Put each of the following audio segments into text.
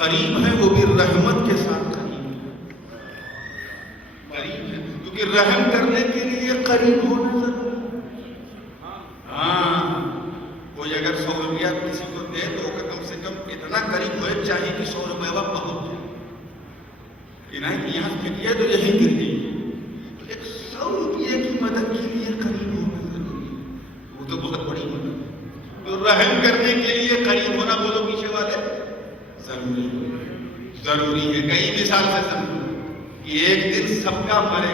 قریب ہے وہ بھی رحمت کے ساتھ قریب ہے، کیونکہ رحم کرنے کے لیے قریب ہونا ضروری ہے۔ ہاں، کوئی اگر 100 روپیہ کسی کو دے تو کم سے کم اتنا قریب ہوئے چاہیے کہ 100 روپیہ وہ پہنچ جائے، کہ نہیں یہاں گری ہے تو یہیں گر گئی، تو ایک 100 روپیہ کی مدد کے لیے قریب ہونا ضروری ہے، وہ تو بہت بڑی مدد ہے۔ تو رحم کرنے کے لیے قریب ہونا، بولو پیچھے والے، ضروری ہے۔ کئی مثال سے سمجھو کہ ایک دن سب کا مرے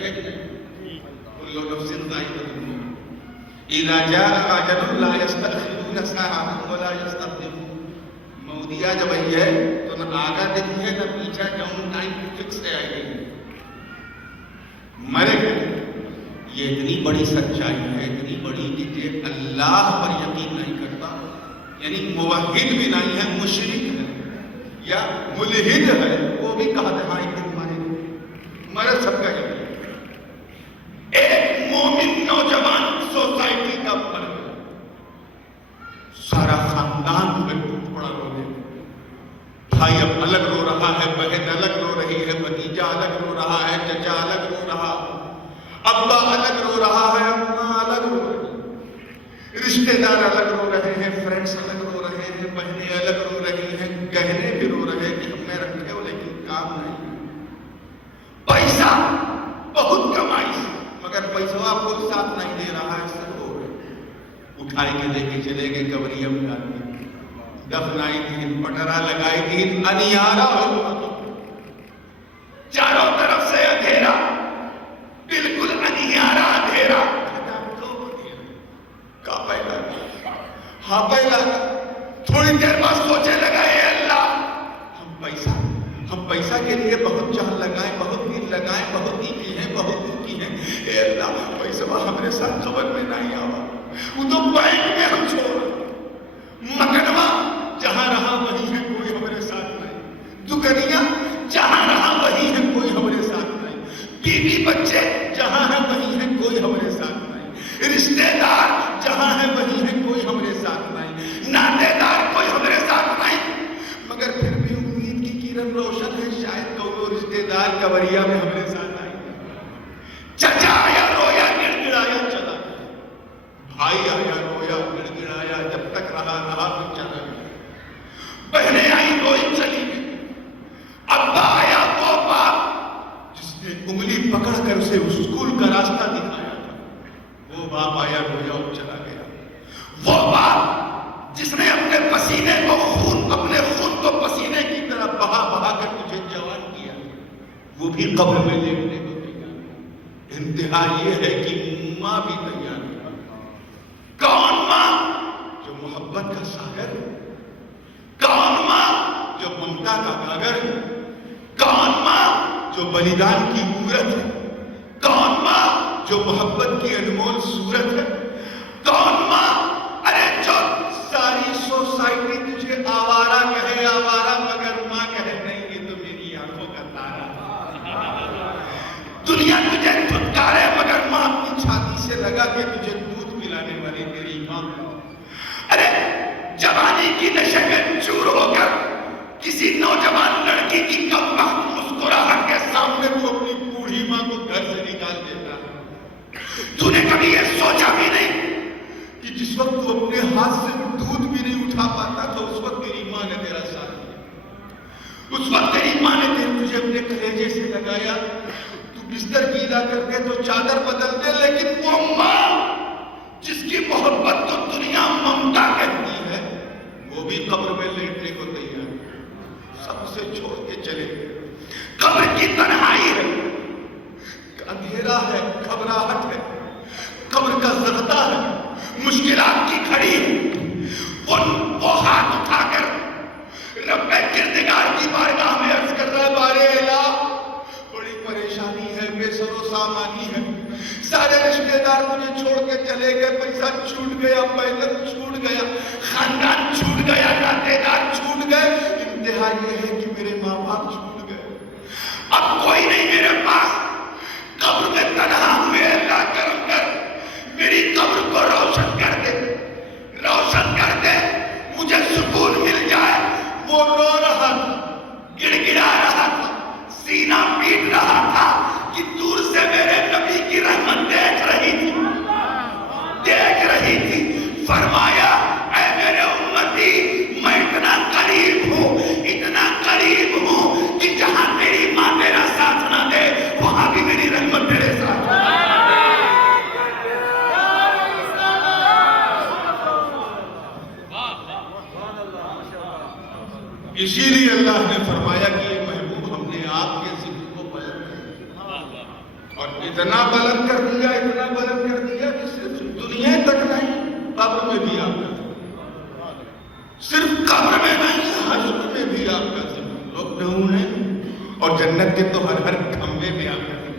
گا کہ نہیں، کل نفس ذائقۃ الموت، اذا جاء اجل لا يستأخرون ساعة ولا يستقدمون۔ موت جب آئی ہے تو نہ آگا دن ہے نہ پیچھا، ڈاؤن ٹائم فکس ہے، آئی ہے، مرے گا۔ یہ اتنی بڑی سچائی ہے، اتنی بڑی کہ جو اللہ پر یقین نہیں کرتا، یعنی موحد بھی نہیں ہے، مشرک ہے یا ملحد ہے، وہ بھی کہتا ہے ہاں ایک دن مرے گا، مرے سب کا یقین۔ ایک مومن نوجوان سوسائٹی کا مر گیا، سارا خاندان میں ٹوٹ پڑا رونے، بھائی اب الگ رو رہا ہے، بہن الگ رو رہی ہے، بھتیجا الگ رو رہا ہے، چچا الگ رو رہا ہے، ابا الگ رو رہا ہے، اماں الگ رو رہی ہے، رشتہ دار الگ رو رہے ہیں، فرینڈز الگ رو رہے ہیں، بہنیں الگ رو رہی ہیں، گہنے بھی رو رہے ہیں کہ ہم نے رکھے ہو لیکن کام نہیں، پیسہ بہت کمائی سے مگر پیسہ آپ کو ساتھ نہیں دے رہا ہے، سب ہو رہے اٹھائی کے لے کے چلے گئے، قبریہ میں ڈال دی، دفنائی تھی، پٹرا لگائی تھی، انیارا ہوا، چاروں طرف سے اندھیرا، بالکل انیارا اندھیرا، ہاں پہلا تھوڑی دیر بعد سوچے لگا، اے اللہ ہم پیسہ کے لیے بہت جان لگائیں، بہت دل لگائیں، بہت کی ہیں، بہت کی ہیں، اے اللہ پیسہ ہمارے ساتھ قبر میں نہیں آوا، وہ تو بینک میں ہم چھوڑ، مکڑوا جہاں رہا وہی ہے، کوئی ہمارے ساتھ نہیں، دکانیاں جہاں رہا وہی ہے، کوئی ہمارے ساتھ نہیں، بیوی بچے جہاں ہے وہی ہے، کوئی ہمارے ساتھ نہیں، رشتہ دار جہاں ہے وہی ہے، کوئی ہمارے ساتھ نہیں، ناطے دار کوئی ہمارے ساتھ نہیں، مگر پھر بھی امید کی کرن روشن ہے، شاید تو وہ رشتہ دار قبریہ میں ہمارے ساتھ آئے، چچا آیا رویا گڑ گڑایا چلا گیا، بھائی آیا رویا گڑ گڑایا، جب تک رہا پھر چلا گیا، بہنیں آئی روئی چلی گئی، ابا آیا وہ باپ جس نے انگلی پکڑ کر اسے اسکول کا راستہ دکھایا تھا، وہ باپ آیا رویا اور چلا گیا، وہ باپ جس نے اپنے پسینے کو اپنے خون کو پسینے کی طرح بہا کر تجھے جوان کیا، وہ بھی قبر میں دیکھنے کو تیار، انتہا یہ ہے کہ ماں بھی تیار ہے، کون ماں جو محبت کا ساگر، کون ماں جو ممتا کا گاگر ہے، کون ماں جو بلیدان کی مورت ہے، کون ماں جو محبت کی انمول صورت ہے، کون ماں ارے جو ساری سوسائٹی تجھے آوارہ کہے آوارہ، مگر ماں کہے نہیں یہ تو میری آنکھوں کا تارا، دنیا تجھے دھتکارے مگر ماں اپنی چھاتی سے لگا کے تجھے دودھ پلانے والی تیری ماں، ارے جوانی کی نشے میں چور ہو کر کسی نوجوان لڑکی کی کم وقت مسکراہٹ کے سامنے تو اپنی بوڑھی ماں کو گھر سے نکال دیتا ہے، تو نے کبھی یہ سوچا بھی نہیں کہ جس وقت تو اپنے ہاتھ سے دودھ بھی نہیں اٹھا پاتا تو اس وقت تیری ماں نے تیرا ساتھ دیا، اس وقت تیری ماں نے تجھے اپنے کلیجے سے لگایا، تو بستر گیلا کر کے تو چادر بدل دے، لیکن وہ ماں جس کی محبت تو دنیا ممتا کہتی ہے، وہ بھی قبر میں لیٹنے کو تیار ہے، سب سے چھوڑ کے چلے گئے، قبر کی تنہائی ہے، اندھیرا ہے، گھبراہٹ ہے، قبر کا زغطہ ہے، مشکلات کی کھڑی ہے، وہ ہاتھ اٹھا کر رب کردگار کی بارگاہ میں عرض کر رہا ہے، بارے الہ بڑی پریشانی ہے، بے سر و سامانی ہے، سارے رشتہ دار مجھے چھوڑ کے چلے گئے، پیسہ چھوٹ گیا، محنت چھوٹ گیا، خاندان چھوٹ گیا، ناطے دار چھوٹ گئے، انتہا یہ ہے کہ میرے ماں باپ چھوٹ گئے، اب کوئی نہیں میرے پاس، قبر میں تنہا ہوئے، اللہ کرم کر میری قبر کو روشن کر دے، روشن کر دے، مجھے سکون مل جائے۔ وہ رو رہا اسی لیے اللہ نے فرمایا کہ یہ محبوب ہم نے آپ کے ذکر کو بلند کر دیا، اور اتنا بلند کر دیا، اتنا بلند کر دیا کہ صرف دنیا تک نہیں، قبر میں بھی آپ کا ذکر، صرف قبر میں نہیں، حشر میں بھی آپ کا ذکر، لوگ ڈھونڈے اور جنت کے تو ہر کھمبے میں آپ کا ذکر۔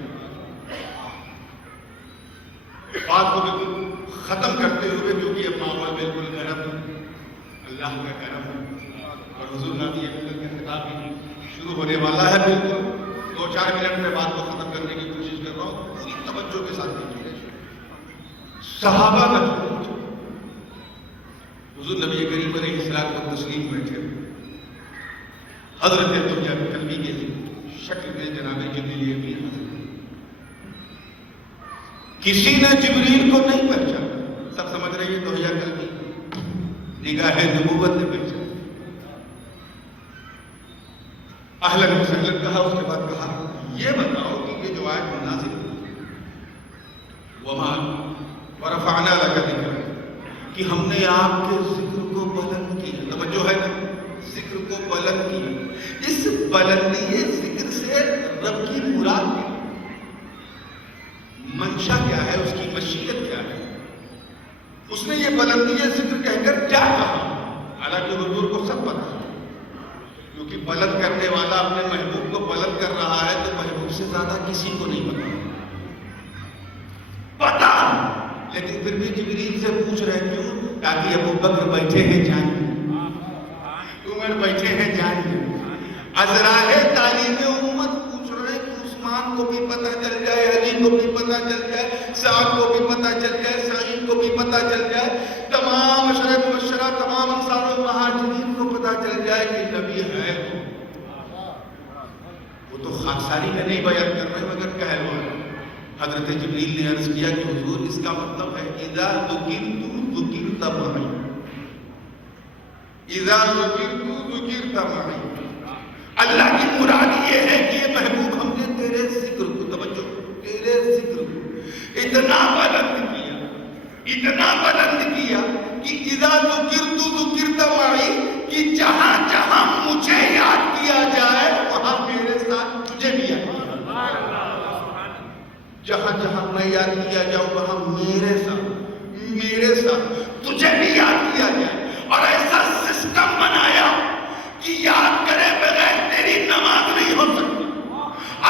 بات کو بالکل ختم کرتے ہوئے، کیونکہ یہ ماحول بالکل گرم ہے، اللہ کا کرم ہے، اور حضور نبی اکرم کا خطاب بھی شروع ہونے والا ہے، بالکل 2-4 منٹ میں بات کو ختم کرنے کی کوشش کر رہا ہوں، پوری توجہ کے ساتھ دیکھیے۔ صحابہ کا حضور نبی کریم علیہ السلام کو تسلیم بیٹھے، حضرت دنیا کلبی کے شکل میں جناب جبریل امین حضرت، کسی نے جبریل کو نہیں پہچانا، سب سمجھ رہے ہیں دنیا کلبی نگاہ نبوت نے پہچانا، اہلاً و سہلاً کہا، اس کے بعد کہا یہ بتاؤ کہ یہ جو آیت نازل ہوئی وما ورفعنا لك ذکرک، کہ ہم نے آپ کے ذکر کو بلند کیا، توجہ ہے ذکر کو بلند کیا، اس بلندی ذکر سے رب کی مراد کیا، منشا کیا ہے، اس کی مشیت کیا ہے، اس نے یہ بلندی ذکر کہہ کر کیا کہا، حالانکہ حضور کو سب پتا ہے، کیونکہ بلند کرنے والا اپنے محبوب کو بلند کر رہا ہے تو محبوب سے زیادہ کسی کو نہیں پتا، لیکن پھر بھی جبریل سے پوچھ رہے کیوں؟ تاکہ ابو بکر بیٹھے ہیں جانیں، عمر بیٹھے ہیں جانیں، عذرائے تعلیم امت پوچھ رہے کہ عثمان کو بھی پتہ چل جائے، علی کو بھی پتہ چل جائے، سعد کو بھی پتہ چل جائے، سعید کو بھی پتہ چل جائے، تمام عشرہ مبشرہ، تمام انصار و مہاجرین کو پتہ چل جائے کہ نبی ہے، وہ تو خاکساری کا نہیں بیان کر رہے مگر کہہ رہے ہیں۔ حضرت جبریل نے عرض کیا کہ حضور اس کا مطلب ہے اذا ذکرت ذکرت معی، اذا ذکرت ذکرت معی، اللہ کی مراد یہ ہے کہ یہ محبوب ہم نے تیرے ذکر کو، توجہ، تیرے ذکر کو اتنا بلند کیا، اتنا بلند کیا کہ اذا ذکرت ذکرت معی، کہ جہاں جہاں مجھے یاد کیا جائے وہاں میرے ساتھ تجھے بھی یاد کیا، جہاں جہاں میں یاد کیا جاؤں وہاں میرے ساتھ تجھے بھی یاد کیا جائے، اور ایسا سسٹم بنایا کہ یاد کرے بغیر تیری نماز نہیں ہو سکتی،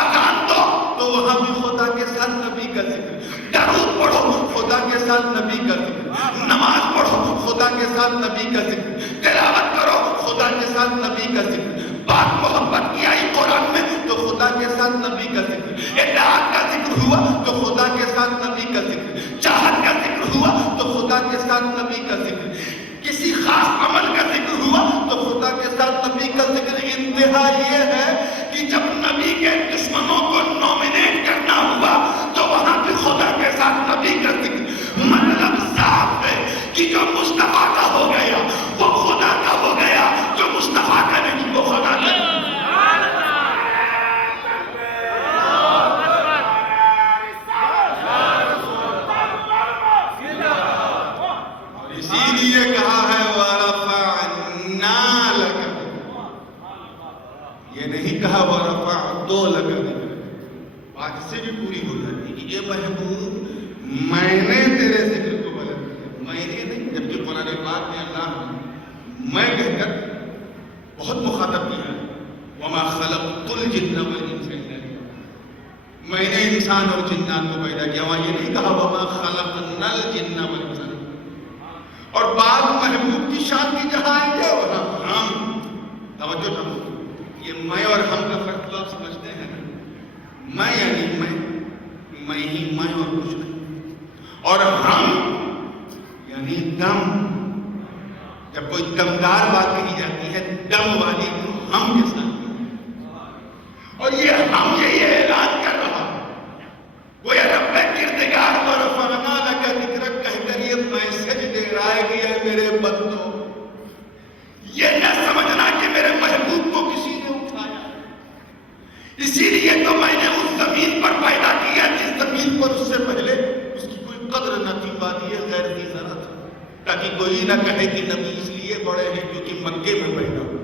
اذان دو تو وہاں بھی خدا کے ساتھ نبی کا ذکر، درود پڑھو خدا کے ساتھ نبی کا ذکر، نماز پڑھو خدا کے ساتھ نبی کا ذکر، تلاوت کرو خدا کے ساتھ نبی کا ذکر، بات محبت کی آئی قرآن میں تو خدا کے ساتھ نبی کا ذکر، اطاعت کا ذکر ہوا تو خدا کے ساتھ نبی کا ذکر، چاہت کا ذکر ہوا تو خدا کے ساتھ نبی کا ذکر، کسی خاص عمل کا ذکر ہوا تو خدا کے ساتھ نبی کا ذکر۔ انتہا یہ ہے کہ جب نبی کے دشمنوں کو نومینیٹ کرنا ہوا تو وہاں بھی خدا کے ساتھ نبی کا ذکر، مطلب صاف ہے کہ جو مصطفیٰ کا ہو گیا وہ خدا کا ہو گیا، جو مصطفیٰ کا نہیں وہ خدا کا نہیں۔ اسی لیے کہا ہے وَرَفَعْنَا لَكَ، یہ نہیں کہا وَرَفَعْتُ لَكَ، بات سے بھی پوری ہو جاتی کہ یہ محبوب میں نے تیرے ذکر کو بلند کیا، میں نے نہیں، جبکہ قرآن پاک میں اللہ میں کہہ کر بہت مخاطب کیا، وَمَا خَلَقْتُ الْجِنَّ وَالْإِنسَ إِلَّا لِيَعْبُدُونِ، میں نے انسان اور جنات کو پیدا کیا، وہاں یہ نہیں کہا وَمَا خَلَقْنَا الْجِنَّ وَالْإِنسَ، اور بعد محبوب کی شان کی جہاں آئیں گے وہاں ہم، توجہ کرو، یہ میں اور ہم کا فرق تو آپ سمجھتے ہیں، میں یعنی میں ہی میں اور کچھ نہیں، اور ہم یعنی دم، جب کوئی دمدار بات کہی جاتی ہے دم والی کو ہم کے ساتھ، اور یہ ہم یہ اعلان کر رہا وہ یا رب کردگار وَرَفَعْنَا لَكَ ذِکْرَکَ کہہ کر یہ میسج دے رہا ہے کہ اے میرے بندوں، یہ نہ سمجھنا کہ میرے محبوب کو کسی نے اٹھایا، اسی لیے تو میں نے اس زمین پر پیدا کیا جس زمین پر اس سے پہلے اس کی کوئی قدر نہ تھی، وادی غیر ذی زرع تھا، تاکہ کوئی نہ کہے کہ نبی اس لیے بڑے ہیں کیونکہ مکے میں پیدا ہوئے،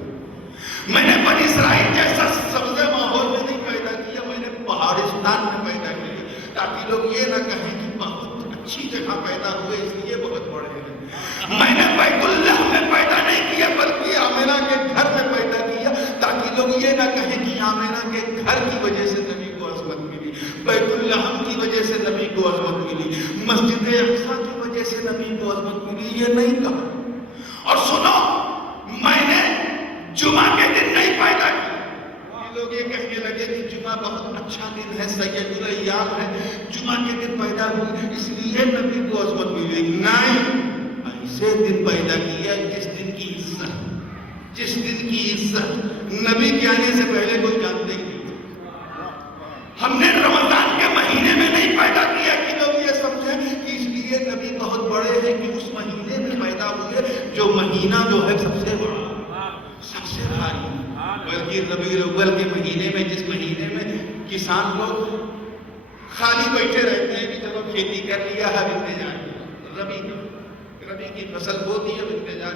میں نے بنی اسرائیل جیسا سبز ماحول میں نہیں پیدا کیا، میں نے پہاڑستان میں پیدا کیا تاکہ لوگ یہ نہ کہیں کہ بہت اچھی جگہ پیدا ہوئے اس لیے بہت بڑے ہیں۔ میں نے بیت اللہ میں پیدا نہیں کیا بلکہ آمنہ کے گھر میں پیدا کیا تاکہ لوگ یہ نہ کہیں کہ آمنہ کے گھر کی وجہ سے نبی کو عظمت ملی، بیت اللہ کی وجہ سے نبی کو عظمت ملی، مسجد اقصی کی وجہ سے نبی کو عظمت ملی، یہ نہیں کہا۔ اور سنو، میں نے جمعہ کے دن نہیں پیدا کیا۔ یہ لوگ یہ کہنے لگے کہ جمعہ بہت اچھا دن ہے، سید الایام ہے، جمعہ کے دن پیدا ہوئی اس لیے نبی کو عظمت ملی۔ نہیں، ایسے دن پیدا کیا جس دن کی عزت نبی کے آنے سے پہلے کوئی جانتے ہی نہیں۔ ہم نے رمضان کے مہینے میں نہیں پیدا کیا کہ لوگ یہ سمجھیں کہ اس لیے نبی بہت بڑے ہیں کہ اس مہینے میں پیدا ہوئے، جو مہینہ جو ہے سب سے بڑا، سب سے بھاری، بلکہ ربیع الاول کے مہینے میں، جس مہینے میں کسان لوگ خالی بیٹھے رہتے ہیں کہ چلو کھیتی کر لیا ہے، ربیع کی فصل بو دی ہے،